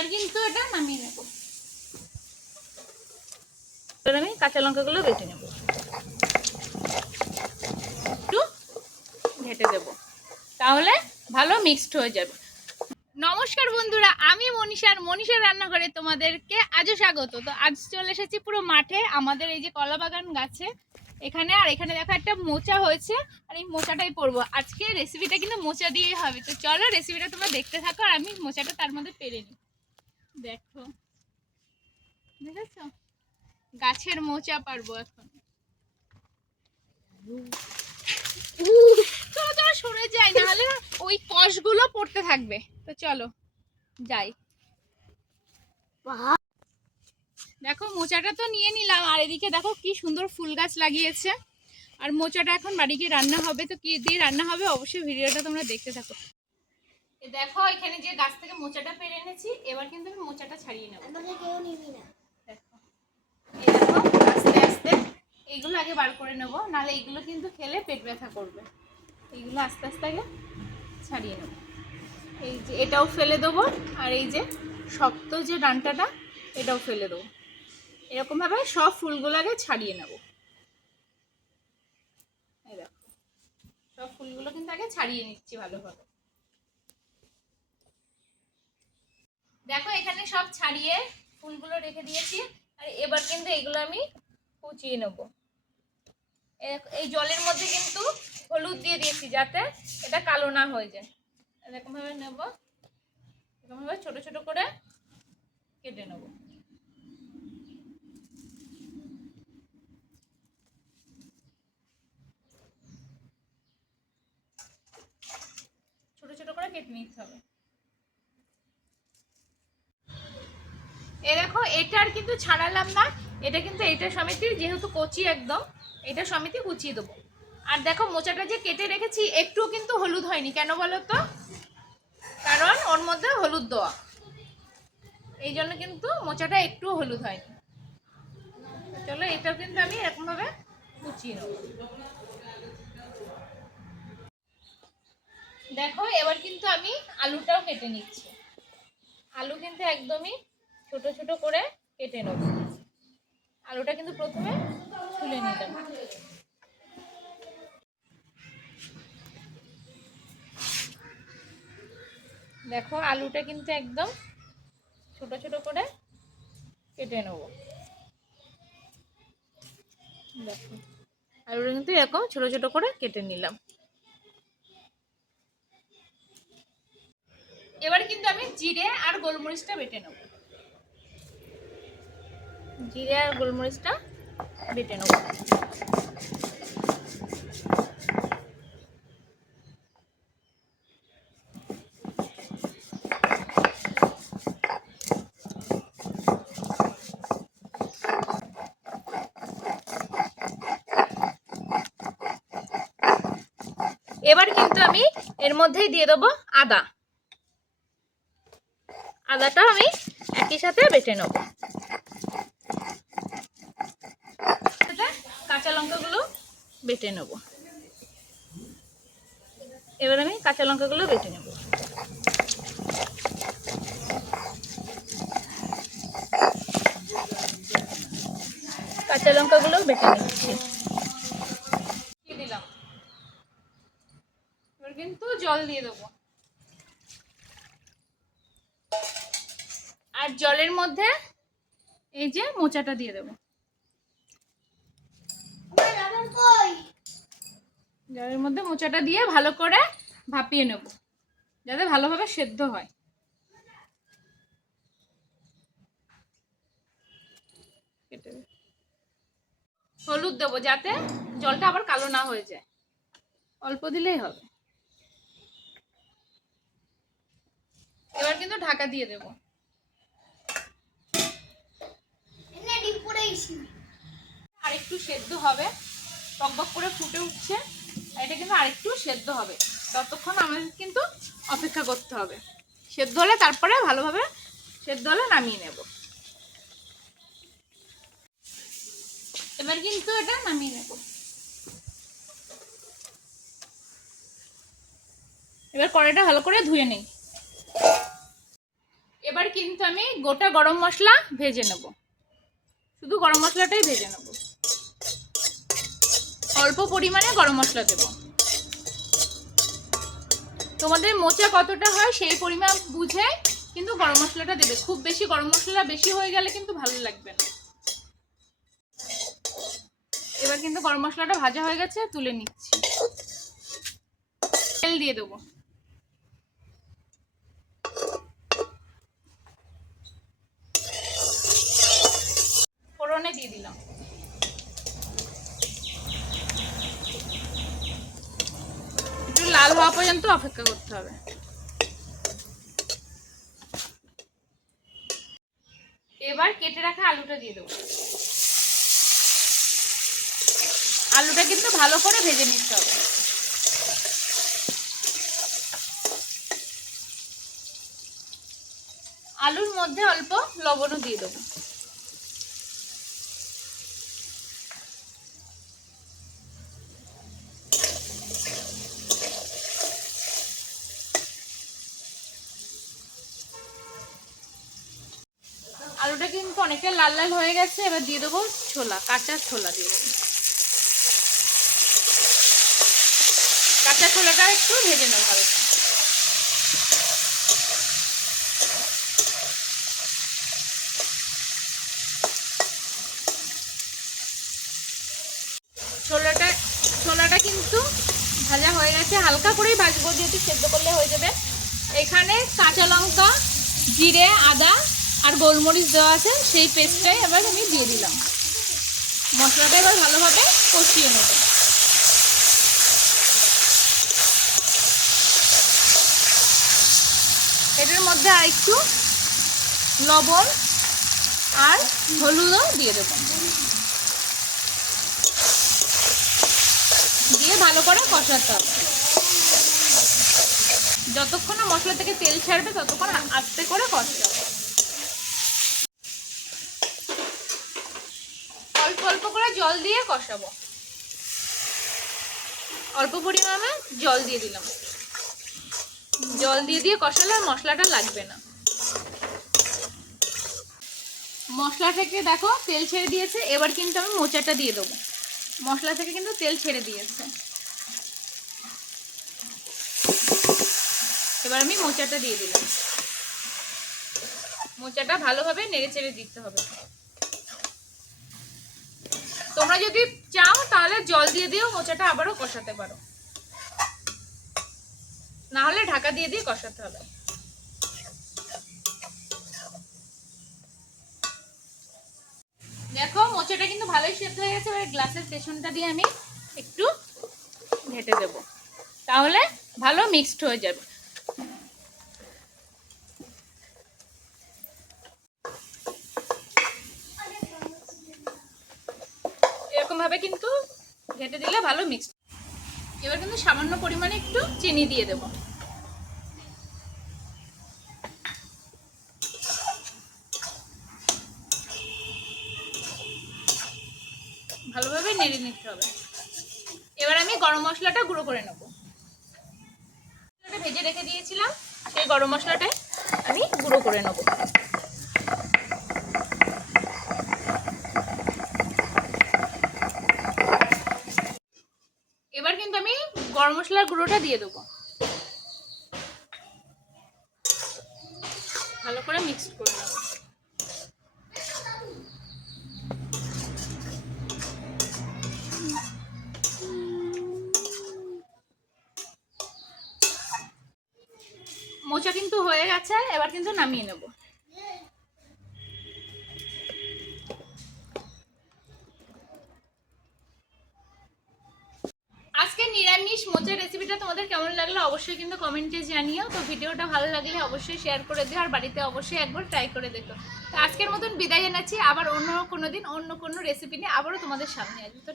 এবার কিন্তু এটা নামিয়ে নেব। এবার আমি কাঁচা লঙ্কাগুলো বেটে নেব, একটু ঘেটে দেব, তাহলে ভালো মিক্সড হয়ে যাবে। নমস্কার বন্ধুরা, আমি মনীষার রান্নাঘরে তোমাদেরকে আজও স্বাগত। তো আজ চলে এসেছি পুরো মাঠে, আমাদের এই যে কলা বাগান গাছে এখানে। আর এখানে দেখো একটা মোচা হয়েছে, আর এই মোচাটাই পড়বো আজকে। রেসিপিটা কিন্তু মোচা দিয়েই হবে। তো চলো রেসিপিটা তোমরা দেখতে থাকো, আর আমি মোচাটা তার মধ্যে পেরে নিই। দেখো, দেখেছো, গাছের মোচা পারবো এখন। চলো চলো সরে যাই, নাহলে ওই কষগুলো পড়তে থাকবে। তো চলো যাই। দেখো মোচাটা তো নিয়ে নিলাম, আর এদিকে দেখো কি সুন্দর ফুল গাছ লাগিয়েছে। আর মোচাটা এখন বাড়ি গিয়ে রান্না হবে। তো কি দিয়ে রান্না হবে অবশ্যই ভিডিওটা তোমরা দেখতে থাকো। দেখো এখানে যে গাছ থেকে মোচাটা পেরে এনেছি, এবার কিন্তু আমি মোচাটা ছাড়িয়ে নেবো। দেখো এই দেখো আস্তে আস্তে এইগুলো আগে বার করে নেবো, নাহলে এইগুলো কিন্তু খেলে পেট ব্যথা করবে। এইগুলো আস্তে আস্তে আগে ছাড়িয়ে নেবো। এই যে এটাও ফেলে দেবো, আর এই যে শক্ত যে ডান্টাটা এটাও ফেলে দেবো। এরকমভাবে সব ফুলগুলো আগে ছাড়িয়ে নেব। এই দেখো সব ফুলগুলো কিন্তু আগে ছাড়িয়ে নিচ্ছি ভালোভাবে। দেখো এখানে সব ছাড়িয়ে ফুলগুলো রেখে দিয়েছি। আর এবার কিন্তু এগুলো আমি কুচিয়ে নেব। এই জলের মধ্যে কিন্তু হলুদ দিয়ে দিয়েছি যাতে এটা কালো না হয়ে যায়। এরকমভাবে নেব, এরকমভাবে ছোট ছোট করে কেটে নেব। ছোট ছোট করে কেটে নিতে হবে। এ দেখো এটা আর কিন্তু ছাড়ালাম না, এটা কিন্তু এটা সমেত যেহেতু কচি একদম, এটা সমেত কুচিয়ে দেবো। আর দেখো মোচাটা যে কেটে রেখেছি একটু কিন্তু হলুদ হয়নি, কেন বলো তো? কারণ ওর মধ্যে হলুদ দেওয়া, এই জন্য কিন্তু মোচাটা একটু হলুদ হয়নি। চলো এটাও কিন্তু আমি এরকম ভাবে কুচিয়ে নেব। দেখো এবার কিন্তু আমি আলুটাও কেটে নিচ্ছি। আলু কিন্তু একদমই ছোট ছোট করে কেটে নেব। আলুটা কিন্তু প্রথমে ছুলে নিলাম। দেখো আলুটা কিন্তু একদম ছোট ছোট করে কেটে নেব। দেখো আলুটা কিন্তু এরকম ছোট ছোট করে কেটে নিলাম। এবার কিন্তু আমি জিরে আর গোলমরিচটা বেটে নেব। জিরে আর গোলমরিচটা বেটে নেব। এবার কিন্তু আমি এর মধ্যেই দিয়ে দেবো আদা। আদাটা আমি একই সাথে বেটে নেব। কাঁচা লঙ্কাগুলো বেটে নেব। এবার আমি কাঁচা লঙ্কাগুলো বেটে নেব। কাঁচা লঙ্কাগুলো বেটে নিচ্ছি। দিলাম, এবার কিন্তু জল দিয়ে দেবো। আর জলের মধ্যে এই যে মোচাটা দিয়ে দেবো। জলের মধ্যে মোচাটা দিয়ে ভালো করে ভাপিয়ে নেব, যাতে ভালোভাবে সেদ্ধ হয়। হলুদ দেবো যাতে জলটা আবার কালো না হয়ে যায়, অল্প দিলেই হবে। এবার কিন্তু ঢাকা দিয়ে দেবো। আর একটু সেদ্ধ হবে, টকবক করে ফুটে উঠছে, এটা কিন্তু আরেকটু সেদ্ধ হবে। ততক্ষণ আমাদের কিন্তু অপেক্ষা করতে হবে। সেদ্ধ হলে তারপরে ভালোভাবে সেদ্ধ হলে নামিয়ে নেব। এবার কিন্তু এটা নামিয়ে নেব। এবার কড়াইটা ভালো করে ধুয়ে নেই। এবার কিন্তু আমি গোটা গরম মশলা ভেজে নেব, শুধু গরম মশলাটাই ভেজে নেব। অল্প পরিমাণে গরম মশলা দেব। তোমাদের মোচা কতটা হয় সেই পরিমাণ বুঝে কিন্তু গরম মশলাটা দেবে। খুব বেশি গরম মশলা বেশি হয়ে গেলে কিন্তু ভালো লাগবে না। এবার কিন্তু গরম মশলাটা ভাজা হয়ে গেছে, তুলে নিচ্ছি। তেল দিয়ে দেবো। ফোড়নে দিয়ে দিলাম। একটু লাল হওয়া পর্যন্ত অপেক্ষা করতে হবে। এবার কেটে রাখা আলুটা দিয়ে দেবো। আলুটা কিন্তু ভালো করে ভেজে নিতে হবে। আলুর মধ্যে অল্প লবণও দিয়ে দেবো। আলুটা কিন্তু অনেকটা লাল লাল হয়ে গেছে। এবার দিয়ে দেবো ছোলা, কাঁচা ছোলা দিয়ে দেবো। কাঁচা ছোলাটা একটু ভেজে নেবো ভালো। ছোলাটা কিন্তু ভাজা হয়ে গেছে। হালকা করেই ভাজবো, যেহেতু সেদ্ধ করলে হয়ে যাবে। এখানে কাঁচা লঙ্কা, জিরে, আদা আর গোলমরিচ দেওয়া আছে, সেই পেস্টটাই এবার আমি দিয়ে দিলাম। মশলাটা এবার ভালোভাবে কষিয়ে নেব। এটার মধ্যে আর একটু লবণ আর হলুদও দিয়ে দেবো। দিয়ে ভালো করে কষাতে হবে। যতক্ষণ না মশলা থেকে তেল ছাড়বে ততক্ষণ আস্তে করে কষাতে হবে। অল্প অল্প করে জল দিয়ে কষাবো। অল্প পরিমাণে জল দিয়ে দিলাম। জল দিয়ে কষালে আর মশলাটা লাগবে না। মশলা থেকে দেখো তেল ছেড়ে দিয়েছে। এবার কিন্তু আমি মোচাটা দিয়ে দেবো। মশলা থেকে কিন্তু তেল ছেড়ে দিয়েছে। এবার আমি মোচাটা দিয়ে দিলাম। মোচাটা ভালোভাবে নেড়ে চেড়ে দিতে হবে। তোমরা যদি চাও তাহলে জল দিয়ে দিও, মোচাটা আবারও কষাতে পারো, না হলে ঢাকা দিয়ে কষাতে হবে। দেখো মোচাটা কিন্তু ভালোই সেদ্ধ হয়ে গেছে। এবার গ্লাসের পেছনটা দিয়ে আমি একটু ঘেটে দেব, তাহলে ভালো মিক্সড হয়ে যাবে। এরকম ভাবে কিন্তু ঘেটে দিলে ভালো মিক্সড। এবার কিন্তু সামান্য পরিমাণে একটু চিনি দিয়ে দেব। ভালোভাবে নেড়ে নিতে হবে। এবার আমি গরম মশলাটা গুঁড়ো করে নেব। ভেজে রেখে দিয়েছিলাম, সেই গরম মশলাটাই আমি গুঁড়ো করে নেব। এবার কিন্তু আমি গরম মশলার গুঁড়োটা দিয়ে দেবো। ভালো করে মিক্স করে নেব। মোচা কিন্তু হয়ে গেছে। এবার কিন্তু নামিয়ে নেব। আজকে নিরামিষ মোচার রেসিপিটা তোমাদের কেমন লাগলো অবশ্যই কিন্তু কমেন্টে জানিও। তো ভিডিওটা ভালো লাগলে অবশ্যই শেয়ার করে দিও, আর বাড়িতে অবশ্যই একবার ট্রাই করে দেখো। তো আজকের মতন বিদায় জানাচ্ছি। আবার অন্য কোনো দিন অন্য কোনো রেসিপি নিয়ে আবারও তোমাদের সামনে আসবো। তো